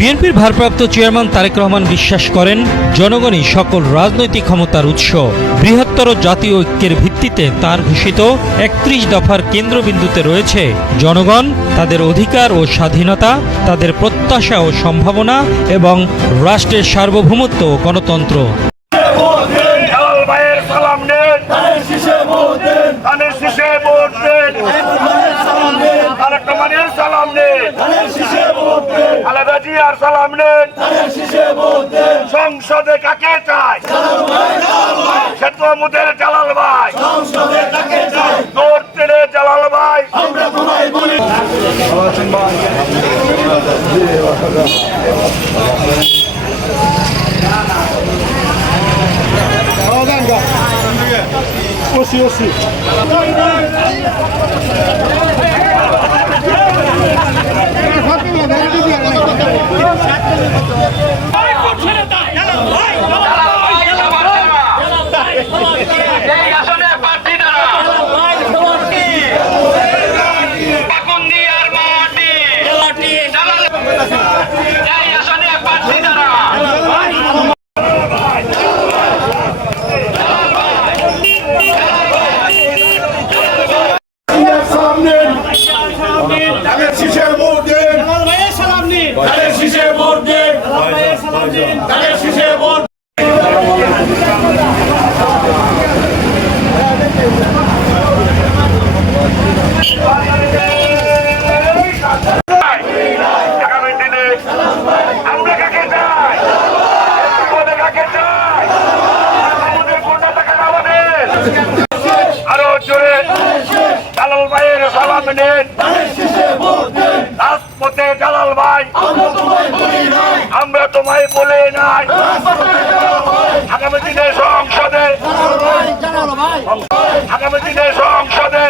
বিএনপির ভারপ্রাপ্ত চেয়ারম্যান তারেক রহমান বিশ্বাস করেন, জনগণই সকল রাজনৈতিক ক্ষমতার উৎস। বৃহত্তর জাতীয় ঐক্যের ভিত্তিতে তার ঘোষিত একত্রিশ দফার কেন্দ্রবিন্দুতে রয়েছে জনগণ, তাদের অধিকার ও স্বাধীনতা, তাদের প্রত্যাশা ও সম্ভাবনা এবং রাষ্ট্রের সার্বভৌমত্ব ও গণতন্ত্র। সালাম তারেক রহমানের সালাম নেন সংসদে কাকে চাই? শেখ মাহমুদের জালাল ভাই। দৌড় তেলে জালাল ভাই। এই ধানের শীষে ভোট দেন ধানের শীষে ভোট দেন ধানের শীষে ভোট আগামী দিনে আমরা কাকে চাই বিপদে কাকে চাই আমাদের কোনটা টাকা আমাদের আরও জোরে জালাল ভাইয়ের সালাম নেন। রাজপথে জালাল ভাই। আমরা তোমায় বলে নাই। আগামী দিনে সংসদে আগামী দিনে সংসদে